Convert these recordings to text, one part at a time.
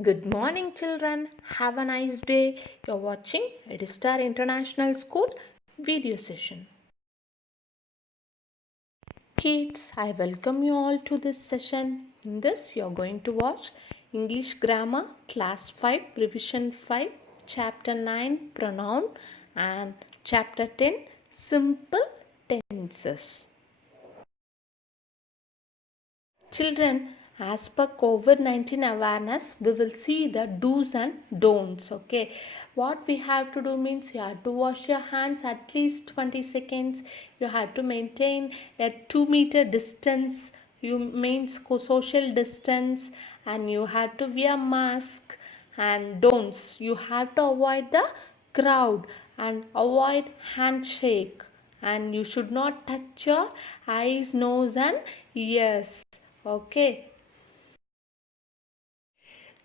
Good morning, children. Have a nice day. You're watching Edistar International School video session. Kids, I welcome you all to this session. In this, you're going to watch English Grammar, Class 5, Revision 5, Chapter 9, Pronoun, and Chapter 10, Simple Tenses. Children, as per COVID-19 awareness, we will see the do's and don'ts. Okay, what we have to do means you have to wash your hands at least 20 seconds. You have to maintain a 2-meter distance. You means social distance, and you have to wear mask. And don'ts, you have to avoid the crowd and avoid handshake, and you should not touch your eyes, nose and ears. Okay,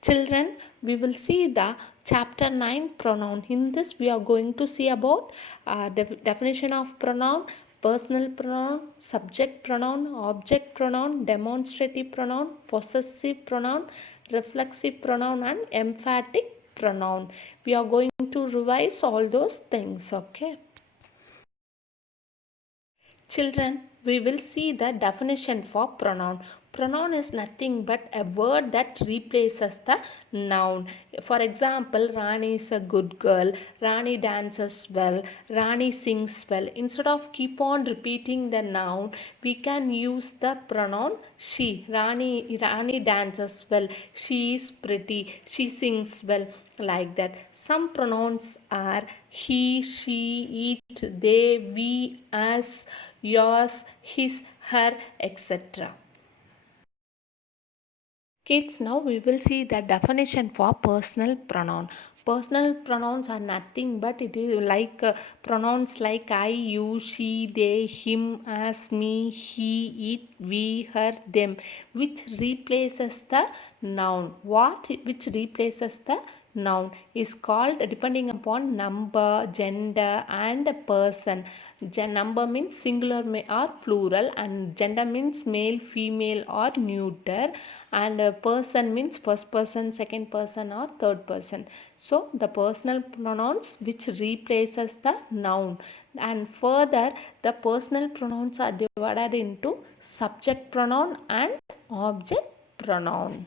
children, we will see the chapter 9 pronoun. In this, we are going to see about definition of pronoun, personal pronoun, subject pronoun, object pronoun, demonstrative pronoun, possessive pronoun, reflexive pronoun, and emphatic pronoun. We are going to revise all those things. Okay. Children, we will see the definition for pronoun. Pronoun is nothing but a word that replaces the noun. For example, Rani is a good girl, Rani dances well, Rani sings well. Instead of keep on repeating the noun, we can use the pronoun she. Rani dances well, she is pretty, she sings well, like that. Some pronouns are he, she, it, they, we, us, yours, his, her, etc. Kids, now we will see the definition for personal pronoun. Personal pronouns are nothing but it is like pronouns like I, you, she, they, him, us, me, he, it, we, her, them, which replaces the noun. Which replaces the noun is called depending upon number, gender and person. Number means singular or plural, and gender means male, female or neuter, and person means first person, second person or third person. So the personal pronouns which replaces the noun. And further, the personal pronouns are divided into subject pronoun and object pronoun.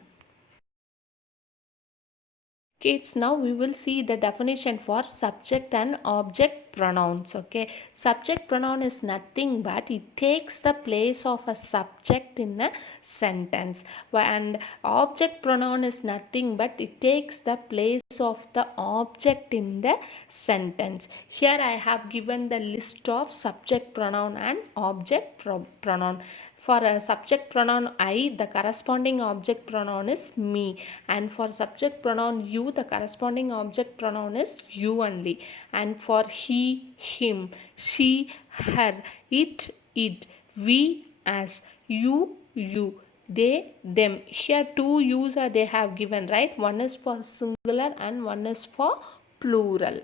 Kids, now we will see the definition for subject and object pronouns. Okay, subject pronoun is nothing but it takes the place of a subject in a sentence, and object pronoun is nothing but it takes the place of the object in the sentence. Here I have given the list of subject pronoun and object pronoun. For a subject pronoun I, the corresponding object pronoun is me, and for subject pronoun you, the corresponding object pronoun is you only, and for he, him, she, her, it, we, us, you, they, them. Here two yous are they have given, right? One is for singular and one is for plural.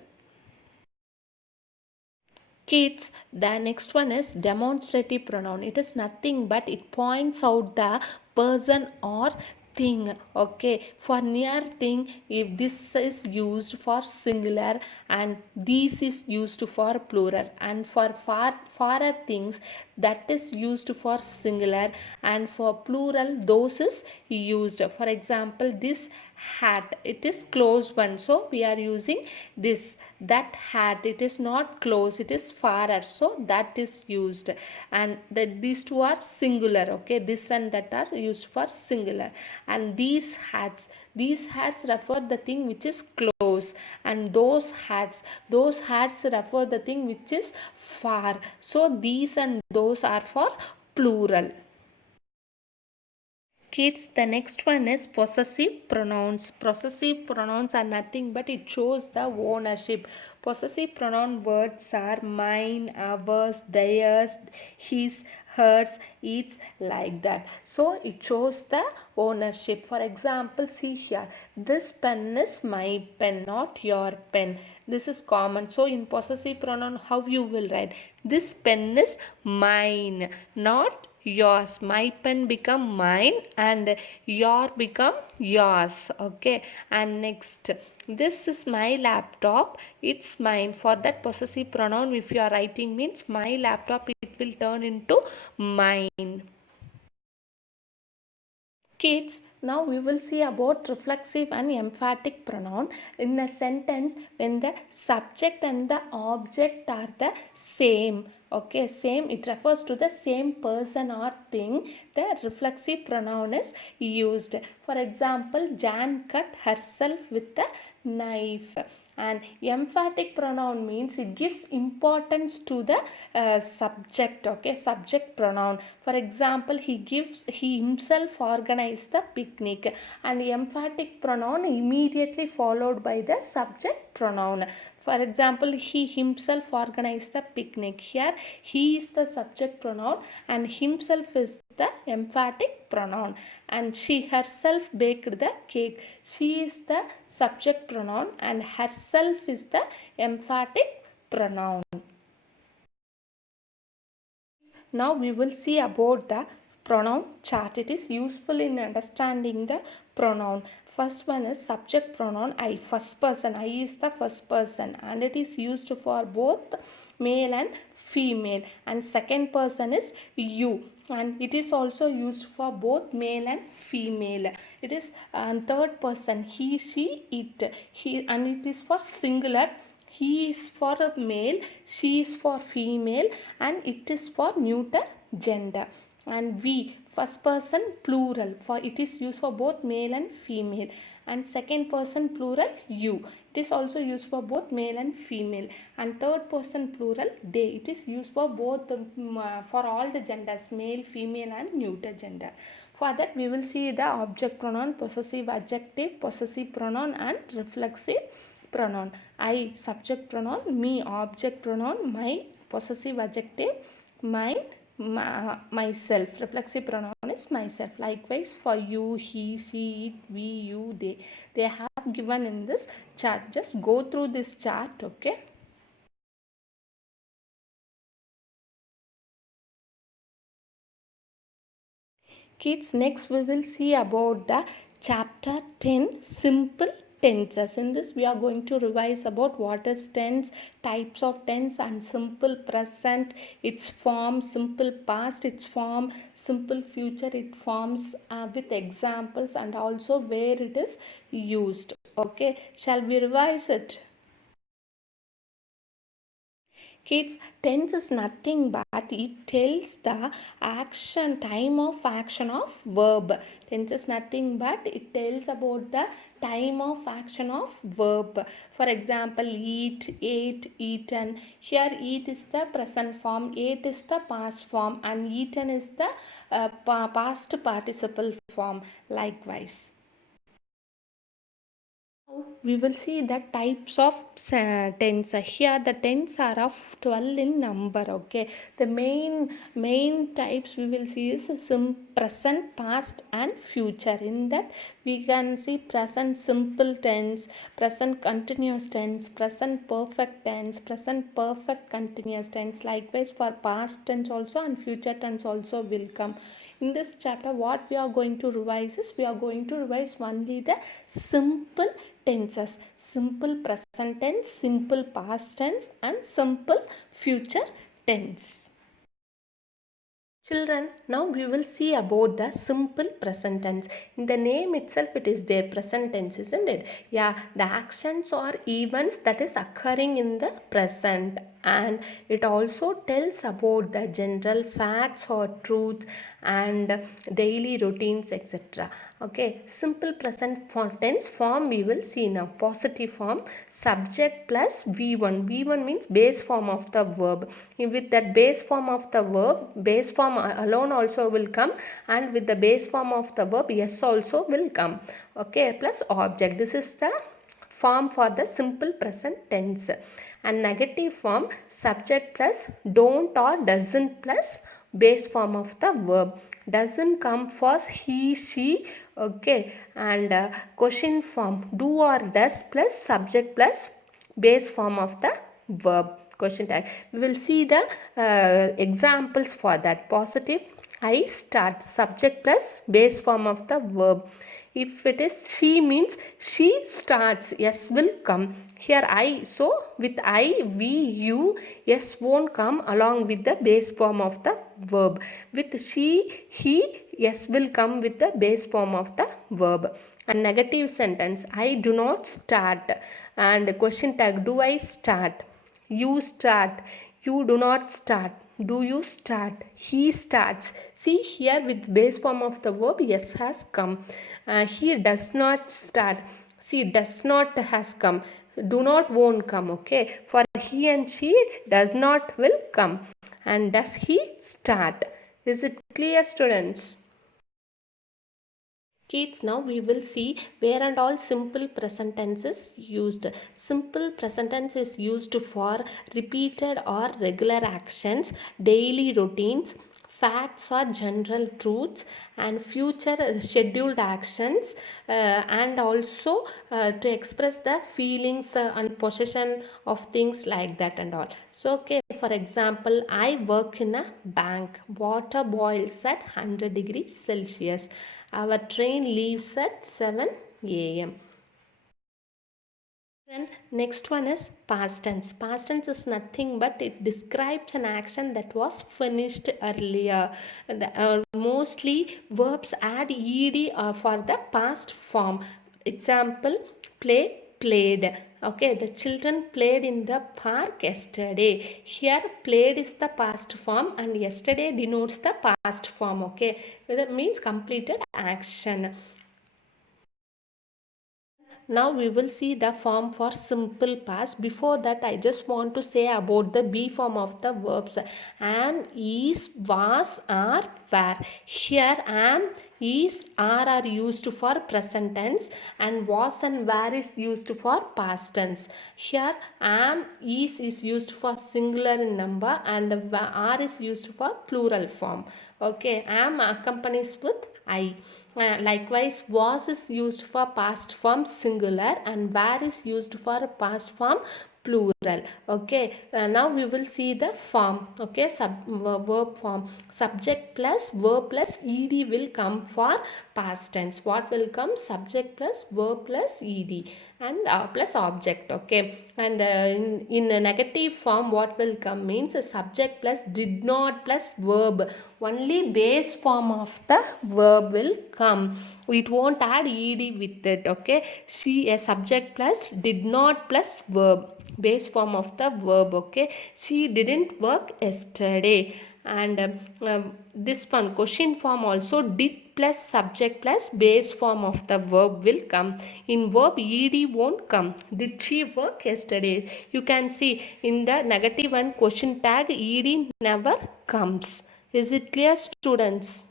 Kids, the next one is demonstrative pronoun. It is nothing but it points out the person or thing. Okay, for near thing, if this is used for singular and this is used for plural, and for farer things that is used for singular, and for plural those is used. For example, this hat, it is closed one, so we are using this. That hat, it is not close, it is farer, so that is used. And these two are singular. Okay, this and that are used for singular. And these hats refer the thing which is close, and those hats refer the thing which is far, so these and those are for plural. Kids, the next one is possessive pronouns. Possessive pronouns are nothing but it shows the ownership. Possessive pronoun words are mine, ours, theirs, his, hers, its, like that. So it shows the ownership. For example, see here, this pen is my pen, not your pen. This is common. So in possessive pronoun, how you will write? This pen is mine, not yours. My pen become mine and your become yours. Okay, and next, this is my laptop, it's mine. For that possessive pronoun, if you are writing means my laptop, it will turn into mine. Kids, now we will see about reflexive and emphatic pronoun in a sentence when the subject and the object are the same. Okay, same, it refers to the same person or thing. The reflexive pronoun is used. For example, Jan cut herself with a knife. And emphatic pronoun means it gives importance to the subject. Okay, subject pronoun. For example, he himself organized the picnic, and emphatic pronoun immediately followed by the subject pronoun. For example, he himself organized the picnic. Here he is the subject pronoun and himself is the emphatic pronoun. And she herself baked the cake. She is the subject pronoun and herself is the emphatic pronoun. Now we will see about the pronoun chart. It is useful in understanding the pronoun. First one is subject pronoun I, first person. I is the first person and it is used for both male and female. And second person is you, and it is also used for both male and female. It is third person he, she, it, he, and it is for singular. He is for a male, she is for female, and it is for neuter gender. And we, first person plural, for it is used for both male and female. And second person plural you, it is also used for both male and female. And third person plural they, it is used for both for all the genders, male, female, and neuter gender. For that we will see the object pronoun, possessive adjective, possessive pronoun, and reflexive pronoun. I, subject pronoun, me, object pronoun, my, possessive adjective, mine, myself. Reflexive pronoun is myself. Likewise for you, he, she, it, we, you, they have given in this chart. Just go through this chart. Okay. Kids, next we will see about the chapter 10, simple tenses. In this we are going to revise about what is tense, types of tense, and simple present, its form, simple past, its form, simple future, it forms with examples, and also where it is used. Okay, shall we revise it? Kids, tense is nothing but it tells the action, time of action of verb. Tense is nothing but it tells about the time of action of verb. For example, eat, ate, eaten. Here eat is the present form, ate is the past form, and eaten is the past participle form. Likewise, we will see the types of tense. Here the tense are of 12 in number. Okay, the main types we will see is present, past, and future. In that we can see present simple tense, present continuous tense, present perfect tense, present perfect continuous tense. Likewise for past tense also and future tense also will come. In this chapter what we are going to revise is we are going to revise only the simple tenses: simple present tense, simple past tense, and simple future tense. Children, now we will see about the simple present tense. In the name itself it is there, present tense, isn't it? Yeah, the actions or events that is occurring in the present, and it also tells about the general facts or truths and daily routines, etc. Okay, simple present tense form we will see now. Positive form, subject plus V1. V1 means base form of the verb. With that base form of the verb, base form alone also will come, and with the base form of the verb yes also will come. Okay, plus object. This is the form for the simple present tense. And negative form, subject plus don't or doesn't plus base form of the verb. Doesn't come for he, she. Okay, and question form, do or does plus subject plus base form of the verb. Question tag. We will see the examples for that. Positive, I start. Subject plus base form of the verb. If it is she means she starts. Yes will come. Here I. So with I, we, you, yes won't come along with the base form of the verb. With she, he, yes will come with the base form of the verb. And negative sentence. I do not start. And question tag. Do I start? You start. You do not start. Do you start? He starts. See here with base form of the verb yes has come. He does not start. See does not has come. Do not won't come. Okay. For he and she does not will come. And does he start? Is it clear, students? Kids, now we will see where and all simple present tense is used. Simple present tense is used for repeated or regular actions, daily routines, facts or general truths, and future scheduled actions, and also to express the feelings and possession of things like that and all. So okay, for example, I work in a bank. Water boils at 100 degrees Celsius. Our train leaves at 7 a.m. And next one is past tense. Past tense is nothing but it describes an action that was finished earlier. Mostly verbs add ed for the past form. Example, play, played. Okay, the children played in the park yesterday. Here played is the past form and yesterday denotes the past form. Okay, that means completed action. Now we will see the form for simple past. Before that, I just want to say about the be form of the verbs. Am, is, was, are, were. Here am, is, are used for present tense and was and were is used for past tense. Here am, is used for singular in number and are is used for plural form. Okay, am accompanies with I. Likewise, was is used for past form singular and were is used for past form plural. Okay, now we will see the form. Okay, verb form. Subject plus verb plus ed will come for past tense. What will come? Subject plus verb plus ed and plus object. Okay, and in a negative form what will come means a subject plus did not plus verb. Only base form of the verb will come. It won't add ed with it. Okay, she a subject plus did not plus verb, base form of the verb. Okay, she didn't work yesterday. And this one question form also did plus subject plus base form of the verb will come. In verb ed won't come. Did she work yesterday? You can see in the negative and question tag ed never comes. Is it clear, students?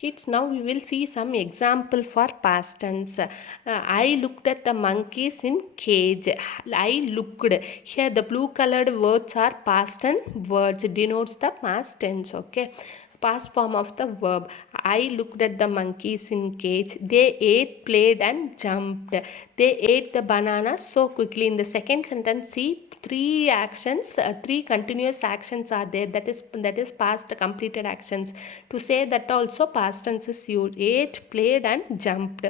Kids, now we will see some example for past tense. I looked at the monkeys in cage. I looked. Here the blue colored words are past tense words, denotes the past tense. Okay, past form of the verb. I looked at the monkeys in cage. They ate, played and jumped. They ate the banana so quickly. In the second sentence, see three actions, three continuous actions are there, that is past completed actions. To say that also past tense is used. Ate, played and jumped.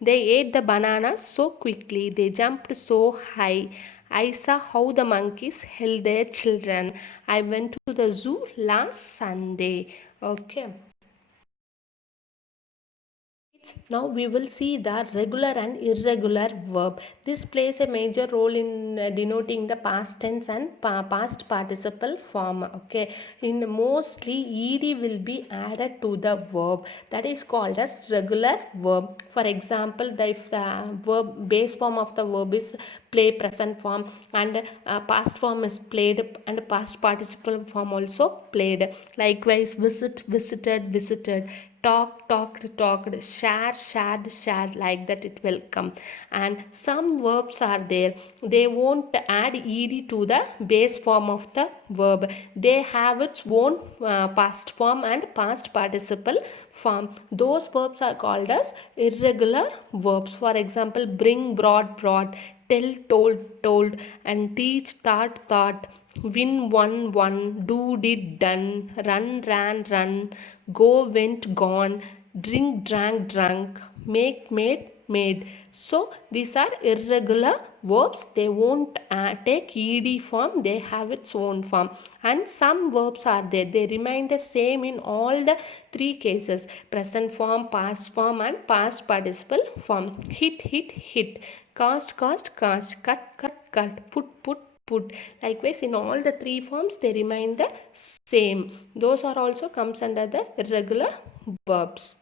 They ate the banana so quickly. They jumped so high. I saw how the monkeys held their children. I went to the zoo last Sunday. Okay. Now we will see the regular and irregular verb. This plays a major role in denoting the past tense and past participle form. Okay, in mostly ed will be added to the verb, that is called as regular verb. For example, if the verb base form of the verb is play present form and past form is played and past participle form also played. Likewise, visit, visited, visited, talk, talked, talked, share, shared, shared, like that it will come. And some verbs are there, they won't add ed to the base form of the verb. They have its own past form and past participle form. Those verbs are called as irregular verbs. For example, bring, brought, brought, tell, told, told, and teach, taught, thought, win, won, do, did, done, run, ran, run, go, went, gone, drink, drank, drunk, make, made. So these are irregular verbs. They won't take ed form. They have its own form. And some verbs are there. They remain the same in all the three cases: present form, past form, and past participle form. Hit, hit, cast, cast, cut, put. Likewise, in all the three forms, they remain the same. Those are also comes under the irregular verbs.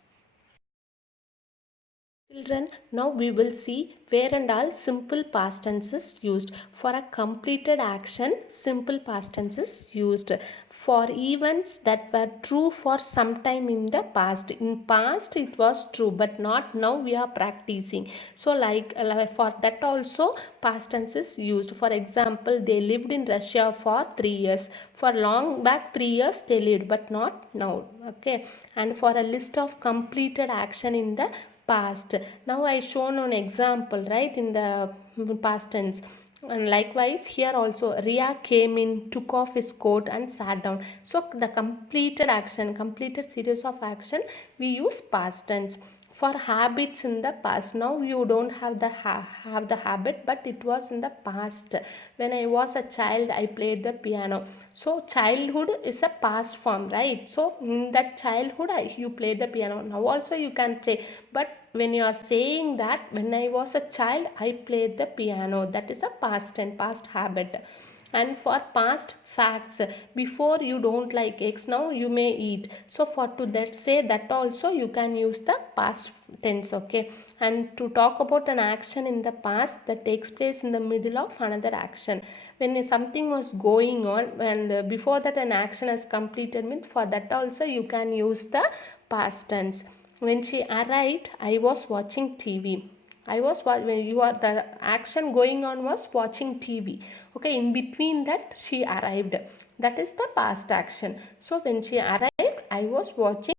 Children, now we will see where and all simple past tense is used. For a completed action, simple past tense is used. For events that were true for some time in the past. In past it was true, but not now we are practicing. So like for that also past tense is used. For example, they lived in Russia for 3 years. For long back 3 years they lived, but not now. Okay. And for a list of completed action in the past. Now I shown an example, right, in the past tense. And likewise here also, Ria came in, took off his coat and sat down. So the completed action, completed series of action, we use past tense. For habits in the past, now you don't have the have the habit, but it was in the past. When I was a child, I played the piano. So childhood is a past form, right? So in that childhood you played the piano. Now also you can play, but when you are saying that when I was a child I played the piano, that is a past tense, past habit. And for past facts, before you don't like eggs, now you may eat. So for to that say that also you can use the past tense. Okay. And to talk about an action in the past that takes place in the middle of another action, when something was going on and before that an action has completed, means for that also you can use the past tense. When she arrived, I was watching TV. I was when you are the action going on was watching TV. Okay, in between that she arrived. That is the past action. So when she arrived, I was watching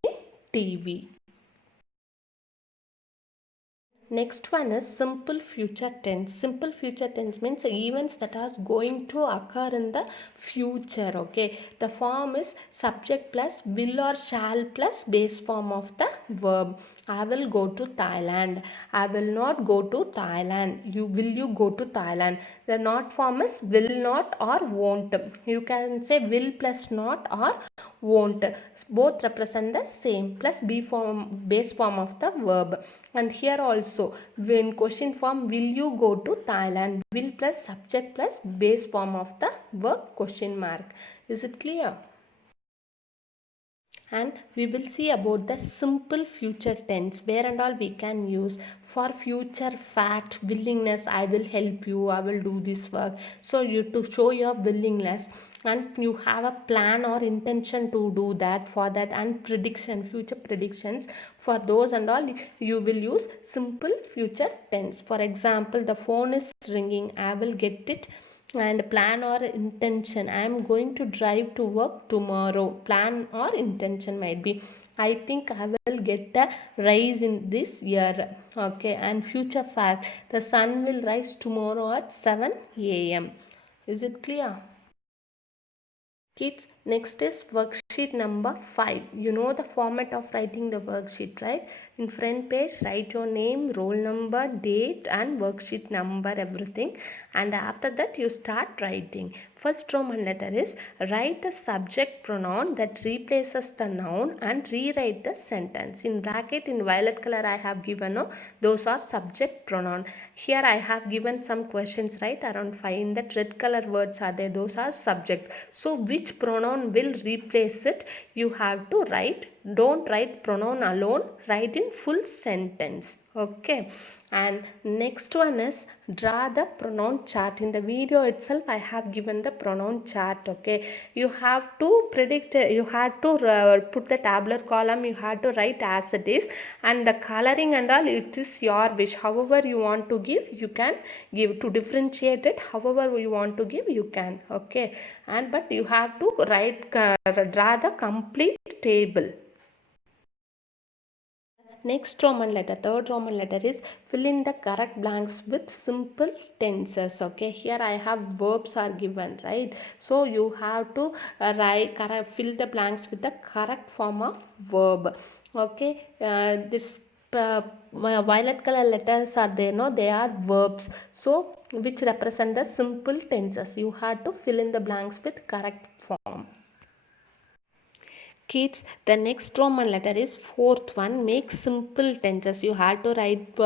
TV. Next one is simple future tense. Simple future tense means events that are going to occur in the future. Okay. The form is subject plus will or shall plus base form of the verb. I will go to Thailand. I will not go to Thailand. You go to Thailand? The not form is will not or won't. You can say will plus not or won't. Both represent the same plus be form base form of the verb. And here also when question form will you go to Thailand, will plus subject plus base form of the verb question mark. Is it clear? And we will see about the simple future tense, where and all we can use. For future fact, willingness, I will help you, I will do this work. So you to show your willingness and you have a plan or intention to do that. For that, and prediction, future predictions, for those and all you will use simple future tense. For example, the phone is ringing, I will get it. And plan or intention, I am going to drive to work tomorrow. Plan or intention might be, I think I will get a rise in this year. Okay. And future fact, the sun will rise tomorrow at 7 a.m. Is it clear? Kids, next is worksheet number 5. You know the format of writing the worksheet, right? In front page, write your name, roll number, date and worksheet number, everything. And after that, you start writing. First Roman letter is write the subject pronoun that replaces the noun and rewrite the sentence. In bracket, in violet color, I have given those are subject pronoun. Here I have given some questions, right? Around 5. In that red color words are there, those are subject. So which pronoun will replace it? You have to write. Don't write pronoun alone, write in full sentence. Okay. And next one is draw the pronoun chart. In the video itself I have given the pronoun chart. Okay, you have to predict, you had to put the tabular column, you had to write as it is, and the coloring and all, it is your wish. However you want to give, you can give. To differentiate it, however you want to give, you can. Okay. And but you have to write draw the complete table. next Roman letter, third Roman letter is fill in the correct blanks with simple tenses. Okay, here I have verbs are given, right? So you have to fill the blanks with the correct form of verb. Okay, this violet color letters are there, no, they are verbs, so which represent the simple tenses. You have to fill in the blanks with correct form. Kids, the next Roman letter is fourth one. Make simple tenses. You have to write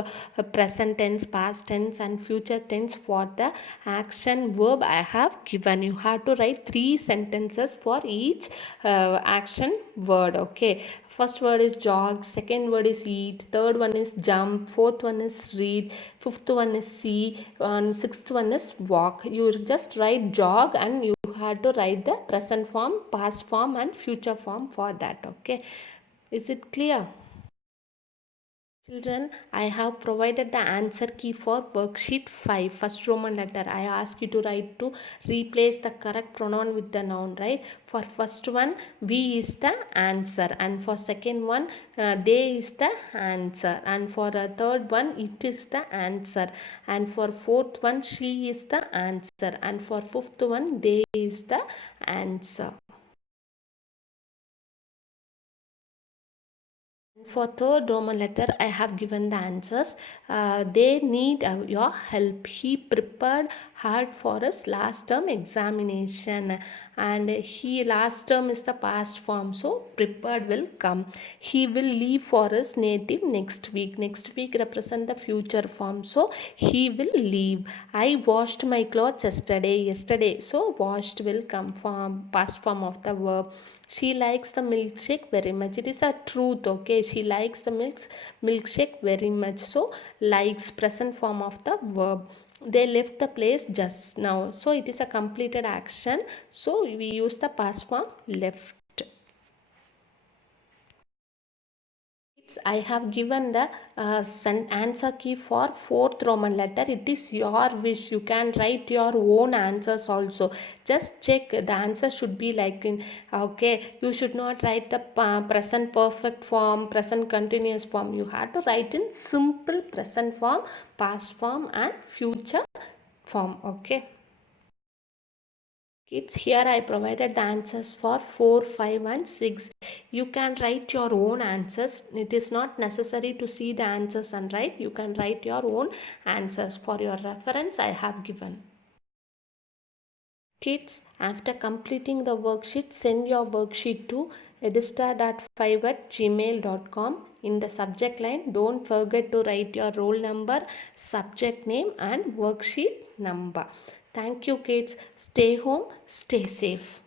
present tense, past tense and future tense for the action verb I have given. You have to write 3 sentences for each action word. Okay, first word is jog, second word is eat, third one is jump, fourth one is read, fifth one is see, and sixth one is walk. You just write jog and you have to write the present form, past form and future form for that. Okay, is it clear? Children, I have provided the answer key for worksheet 5. First Roman letter, I ask you to write to replace the correct pronoun with the noun, right? For first one, we is the answer, and for second one, they is the answer, and for the third one, it is the answer, and for fourth one, she is the answer, and for fifth one, they is the answer. For third Roman letter, I have given the answers. They need your help. He prepared hard for his last term examination, and he last term is the past form, so prepared will come. He will leave for his native next week. Next week represent the future form, so he will leave. I washed my clothes yesterday. Yesterday, so washed will come from past form of the verb. She likes the milkshake very much. It is a truth. Okay, she likes the milkshake very much, so likes present form of the verb. They left the place just now, so it is a completed action, so we use the past form left. I have given the answer key for fourth Roman letter. It is your wish. You can write your own answers also. Just check the answer should be like in, okay, you should not write the present perfect form, present continuous form. You have to write in simple present form, past form and future form. Okay. Kids, here I provided the answers for 4, 5 and 6. You can write your own answers. It is not necessary to see the answers and write. You can write your own answers. For your reference, I have given. Kids, after completing the worksheet, send your worksheet to edistar.5@gmail.com. In the subject line, don't forget to write your roll number, subject name and worksheet number. Thank you, kids. Stay home, stay safe.